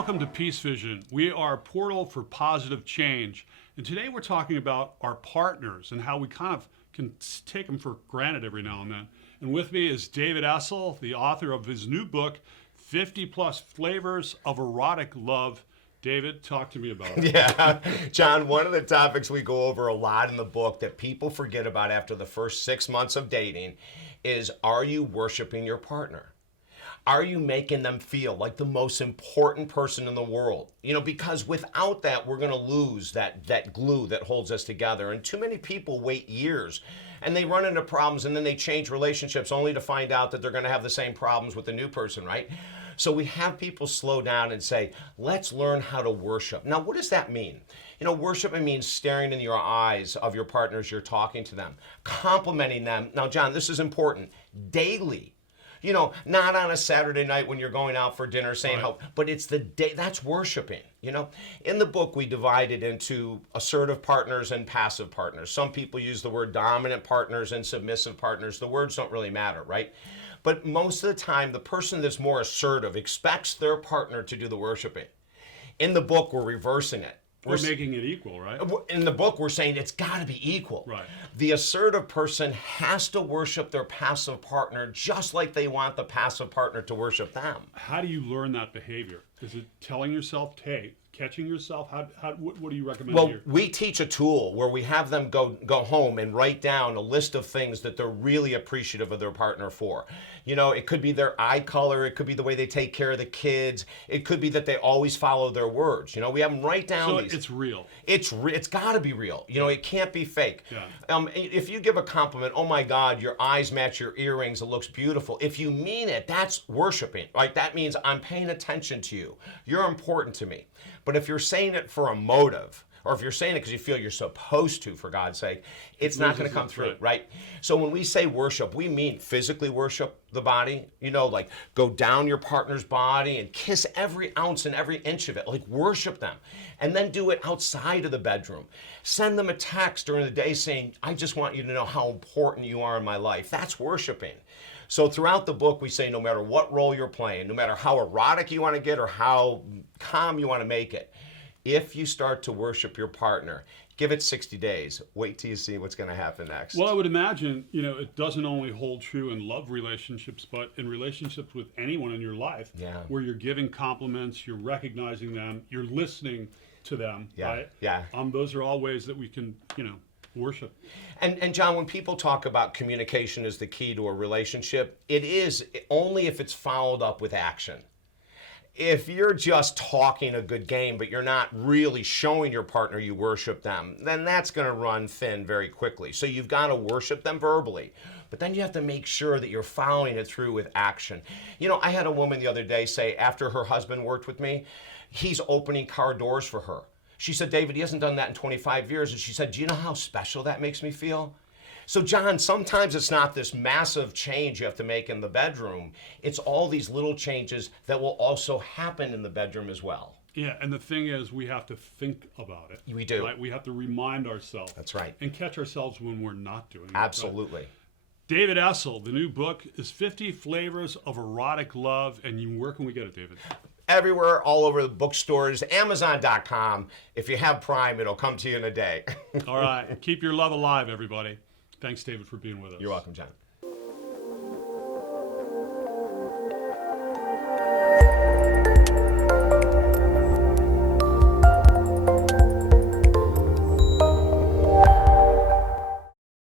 welcome to Peacevision. We are a portal for positive change. And today we're talking about our partners and how we kind of can take them for granted every now and then. And with me is David Essel, the author of his new book, 50 Plus Flavors of Erotic Love. David, talk to me about it. Yeah, John, one of the topics we go over a lot in the book that people forget about after the first 6 months of dating is, are you worshiping your partner? Are you making them feel like the most important person in the world? You know, because without that, we're going to lose that glue that holds us together. And too many people wait years and they run into problems and then they change relationships only to find out that they're going to have the same problems with the new person, right? So we have people slow down and say, let's learn how to worship. Now, what does that mean? You know, worship means staring in your eyes of your partners, you're talking to them, complimenting them. Now, John, this is important, daily. You know, not on a Saturday night when you're going out for dinner saying right. how, but it's the day, that's worshiping, you know. In the book, we divide it into assertive partners and passive partners. Some people use the word dominant partners and submissive partners. The words don't really matter, right? But most of the time, the person that's more assertive expects their partner to do the worshiping. In the book, we're reversing it. We're making it equal, right? In the book, we're saying it's got to be equal. Right. The assertive person has to worship their passive partner just like they want the passive partner to worship them. How do you learn that behavior? Is it telling yourself, hey, catching yourself? What do you recommend Well, here? we teach a tool where we have them go home and write down a list of things that they're really appreciative of their partner for. You know, it could be their eye color, it could be the way they take care of the kids, it could be that they always follow their words. You know, we have them write down So these. it's real. It's got to be real. You know, it can't be fake. Yeah. If you give a compliment, oh my God, your eyes match your earrings, it looks beautiful. If you mean it, that's worshiping. Like that means I'm paying attention to you. You're important to me. But if you're saying it for a motive, or if you're saying it because you feel you're supposed to, for God's sake, it's not going to come through, right? So when we say worship, we mean physically worship the body, you know, like go down your partner's body and kiss every ounce and every inch of it, like worship them. And then do it outside of the bedroom. Send them a text during the day saying, I just want you to know how important you are in my life. That's worshiping. So throughout the book, we say no matter what role you're playing, no matter how erotic you want to get or how calm you want to make it, if you start to worship your partner, give it 60 days. Wait till you see what's going to happen next. Well, I would imagine, you know, it doesn't only hold true in love relationships, but in relationships with anyone in your life, where you're giving compliments, you're recognizing them, you're listening to them, right? Yeah. Those are all ways that we can, you know, worship. And John, when people talk about communication as the key to a relationship, it is only if it's followed up with action. If you're just talking a good game, but you're not really showing your partner you worship them, then that's going to run thin very quickly. So you've got to worship them verbally, but then you have to make sure that you're following it through with action. You know, I had a woman the other day say after her husband worked with me, he's opening car doors for her. She said, David, he hasn't done that in 25 years. And she said, do you know how special that makes me feel? So, John, sometimes it's not this massive change you have to make in the bedroom. It's all these little changes that will also happen in the bedroom as well. Yeah, and the thing is, we have to think about it. We do. Right? We have to remind ourselves. That's right. And catch ourselves when we're not doing it. Absolutely. Right? David Essel, the new book is 50 Flavors of Erotic Love. And where can we get it, David? Everywhere, all over the bookstores, Amazon.com. If you have Prime, it'll come to you in a day. All right. Keep your love alive, everybody. Thanks, David, for being with us. You're welcome, John.